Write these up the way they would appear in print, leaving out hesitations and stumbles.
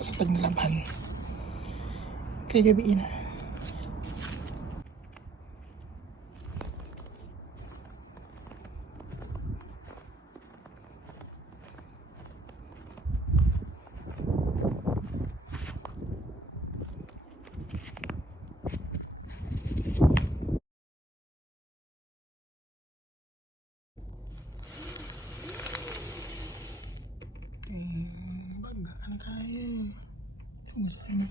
sa tagnilamhan. Kay gabi na. Baga na tayo. Tunggu sa ini.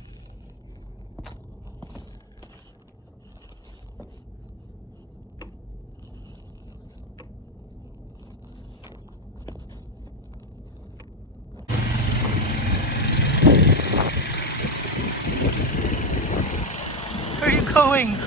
Where are you going?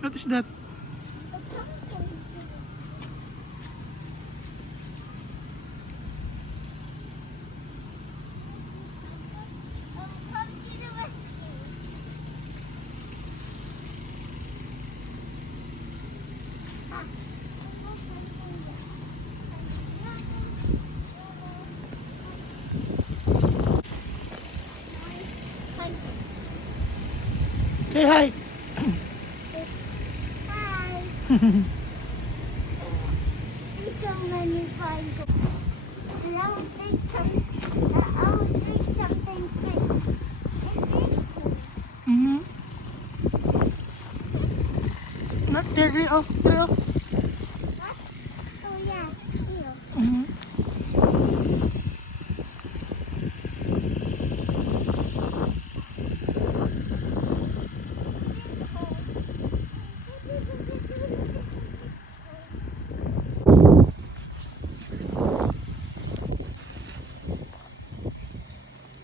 What is that? Say hi. There's so many fine goals. And I will take something quick. Not there, oh, there, oh. What? Oh yeah, here.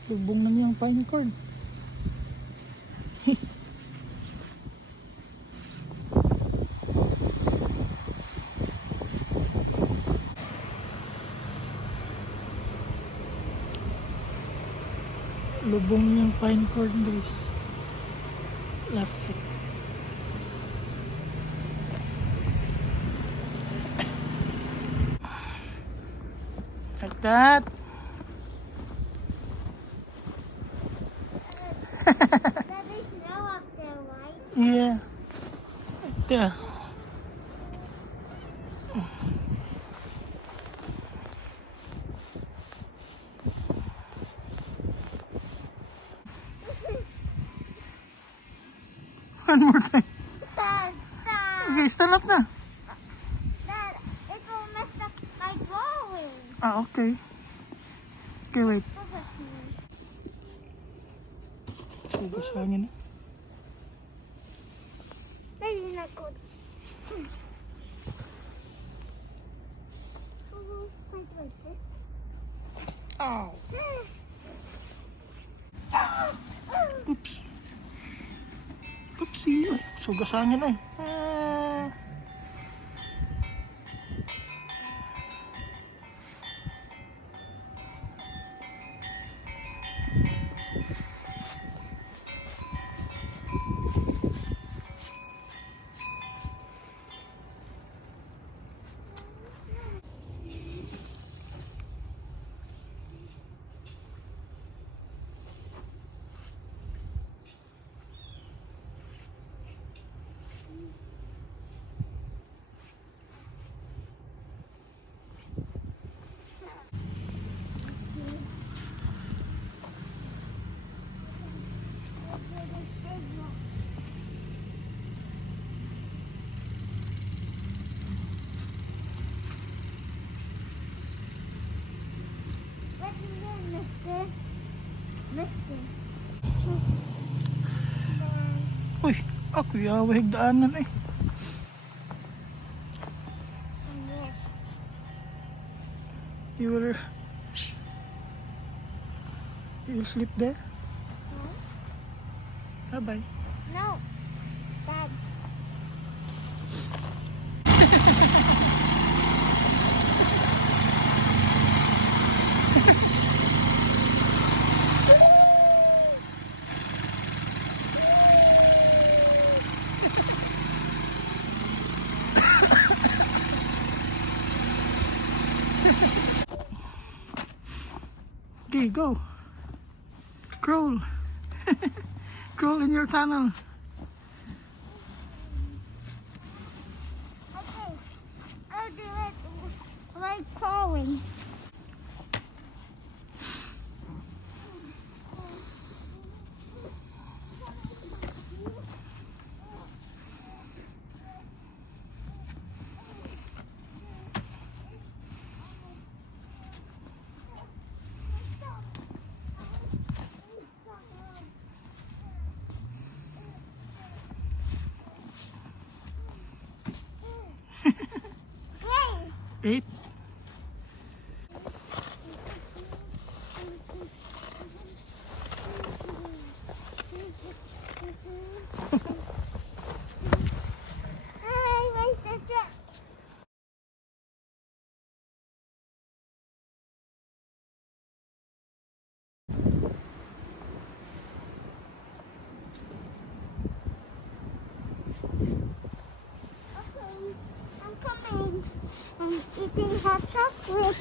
Lubong na niyang pine corn. Lubong niyang pine corn guys. Lasik. Like that. That is snow up there, right? Yeah. Right there. One more time. Stop. Okay, stand up na. Dad, it will mess up my drawing. Ah, okay. Okay, wait. Focus me. Focus hangin. Maybe not good. Wait, wait, wait. Ow! Oops. Oopsie. Sugasangin ay. What is it, mister? Mister. Uy, ako yawag daanan eh. Yes. You will sleep there? Bye-bye. No. Dad. Okay, go. Crawl. Crawl in your tunnel. Okay. I'll do it like crawling. Great. 8. Hi, where's the truck? Okay, I'm coming. I'm eating hot chocolate.